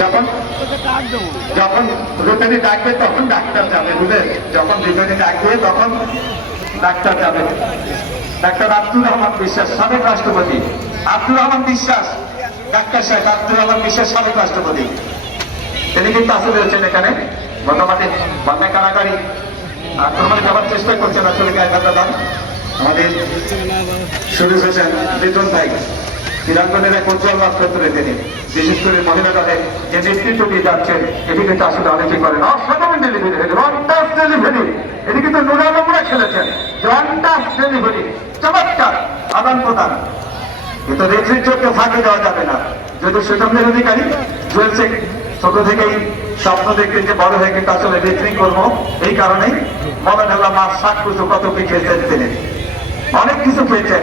যখন যখন রূপেনি ডাকবে, তখন ডাক্তার যাবে, বুঝলেন? যখন রূপেনি ডাকবে, তখন ডাক্তার যাবে। ডাক্তার আব্দুর রহমান বিশ্বাস, সাবেক রাষ্ট্রপতি। আব্দুর রহমান বিশ্বাস, ডাক্তার সাহেব আব্দুর রহমান বিশ্বাস, সাবেক রাষ্ট্রপতি। তিনি কিন্তু আসলে রয়েছেন এখানে। বর্তমানে বাংলায় কারাগারি। আক্রমণ খাবার চেষ্টা করছেন আসলে আমাদের হয়েছেন লিটন ভাই। ক্রীড়াঙ্গনের এক উজ্জ্বল নক্ষত্র তিনি, বিশেষ করে মহিলা দলের যে নেতৃত্ব দিয়ে যাচ্ছেন এটি কিন্তু আসলে অনেকে করেন, অসাধারণ ডেলিভারি হয়েছে রন্টাস ডেলিভারি এটি কিন্তু নুরানমরা খেলেছেন রন্টাস ডেলিভারি চমৎকার, আদান প্রদান। কিন্তু রেফ্রির চোখকে ফাঁকি দেওয়া যাবে না যদি সুতন্ত্রের অধিকারী। সিং, ছোট থেকেই স্বপ্ন দেখতে যে বড় হয়ে কিন্তু আসলে রেফ্রি করব, এই কারণেই মনে আল্লাহ মাছ শাক কত কি খেয়েছেন তিনি। অনেক কিছু পেয়েছেন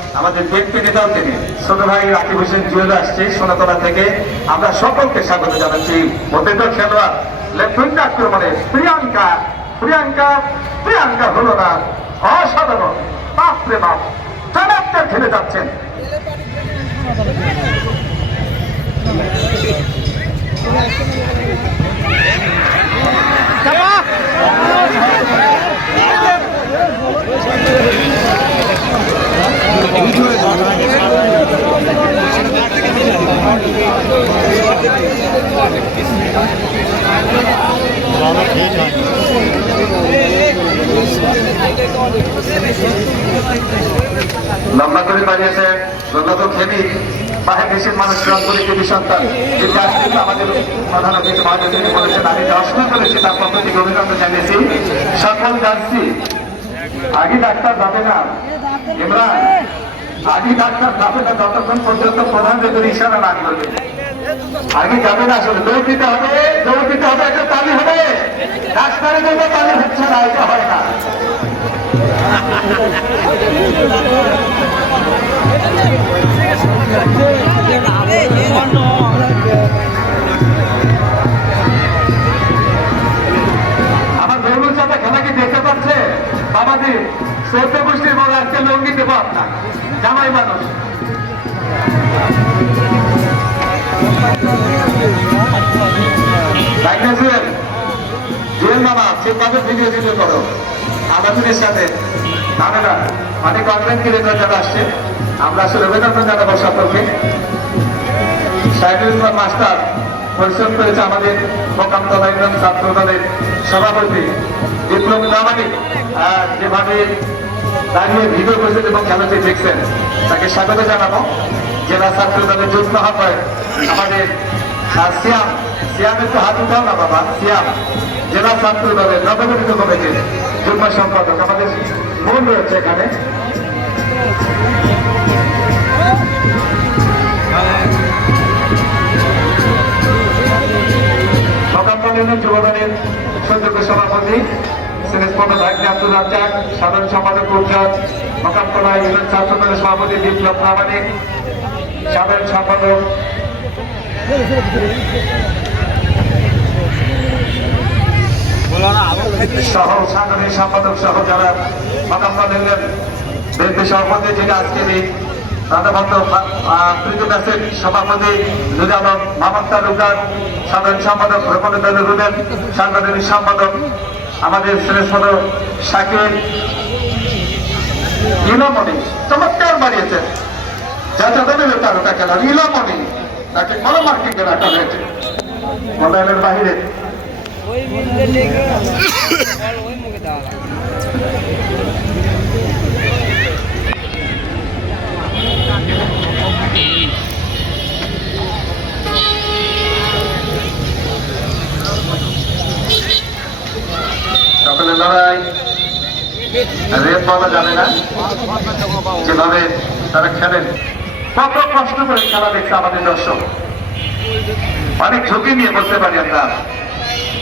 আমাদের ব্যক্তি নেতাও তিনি। ছোট ভাই রাকিব হোসেন জুয়েল আসছে সোনাতলা থেকে। আমরা সকলকে স্বাগত জানাচ্ছি। অতীত খেলোয়াড় লেফটেন্ট আক্রমণে প্রিয়াঙ্কা প্রিয়াঙ্কা প্রিয়াঙ্কা হলো না। অসাধারণ। বাপরে বাপ চমৎকার খেলে যাচ্ছেন। লম্বা করে খেলি, বাহে দেশের দেবী সন্তান আমাদের জানিয়েছি। সকল যাচ্ছি আগে ডাক্তার যাবে না। ইমরান আগে ডাক্তার যাবে না, যতক্ষণ পর্যন্ত প্রধান ইশারা না করবে আগে যাবে না আসলে। দৌড় দিতে হবে, দৌড় দিতে হবে, একটা তালি হবে। ডাক্তারের জন্য তালি হচ্ছে না এটা হয় না। আমার গৌরব সাথে খেলা কি দেখতে পাচ্ছে? বাবাজি, চৌদ্দ গোষ্ঠীর বলে আজকে লঙ্গি দেবো আপনার। জামাই মানুষ ডাক্তার জুয়েল বিপ্লব প্রামাণিক যেভাবে ভিডিও করেছেন এবং খেলাটি দেখছেন, তাকে স্বাগত জানাব। জেলা ছাত্র দলের যুগ্ম আহ্বায়ক আমাদের সিয়াম সিয়াম একটু হাত উঠাও না বাবা, সিয়াম। জেলা ছাত্র দলের নবগঠিত কমিটির যুগ্ম সম্পাদক আমাদের মন রয়েছে এখানে। সভাপতি সাধারণ সভাপতি বিপ্লব সাধারণ সম্পাদক সহ সম্পাদক সহ যারা মোকাম্মল ইউনিয়ন বিএনপি সভাপতি যিনি আজকের এই সভাপতি নুজানব মোহাম্মদ তালুকার সাধারণ সম্পাদক রোপণ রুবেন সম্পাদক আমাদের শ্রেষ্ঠ শাকির ইলামণি। চমৎকার বাড়িয়েছেন যাতে দলের তারকা খেলার ইলামণি, তাকে বড় মার্কেটে রাখা হয়েছে মোবাইলের বাহিরে সকলে লড়াই। রেপ বলা যাবে না। যেভাবে তারা খেলেন, কত কষ্ট করে খেলা দেখছে আমাদের দর্শক। অনেক ঝুঁকি নিয়ে বলতে পারি আমরা।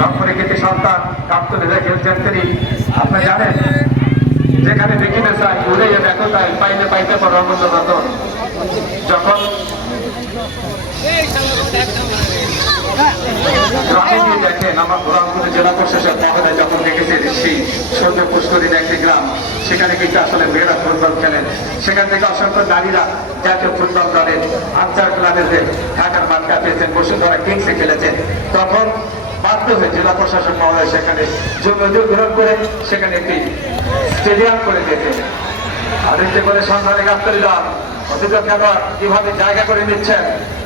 রক্ত রেখেছে সন্তান কাপ্ত ধরে খেলছেন তিনি। আপনি জানেন, যেখানে দেখিতে চাই উড়ে দেখো তাই পাইলে পাইতে পারো যখন একটি গ্রাম, সেখানে কিন্তু আসলে মেয়েরা ফুটবল খেলেন। সেখান থেকে অসংখ্য নারীরা জাতীয় ফুটবল দলের আনসার ক্লাবের ঢাকার মাঠটা পেয়েছেন, বসুন্ধরা কিংসে খেলেছেন। তখন বাধ্য হয়ে জেলা প্রশাসক মহোদয় সেখানে জমি গ্রহণ করে সেখানে একটি স্টেডিয়াম করে দিয়েছেন আর যে করে সন্ধানে গাছতলি দল অথচ খেলোয়াড় কীভাবে জায়গা করে নিচ্ছেন,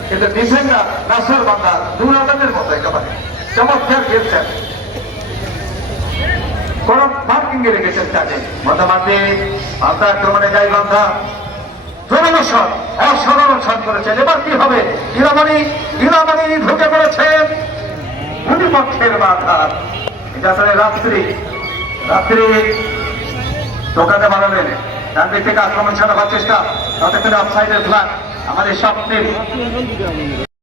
কিন্তু ডিফেন্ডার নাসর বান্দা দুরাদানের মতো একেবারে চমৎকার খেলছেন। কোন রেখেছেন তাকে? আক্রমণে অসাধারণ শট করেছেন। এবার কি হবে? ইরামানি ইরামানি ঢুকে পড়েছেন প্রতিপক্ষের মাথা রাত্রি। রাত্রি দোকানে বানাবেন ডান থেকে আক্রমণ ছাড়াবার চেষ্টা। ততক্ষণে অফসাইডের ফ্ল্যাট আমাদের স্বপ্নের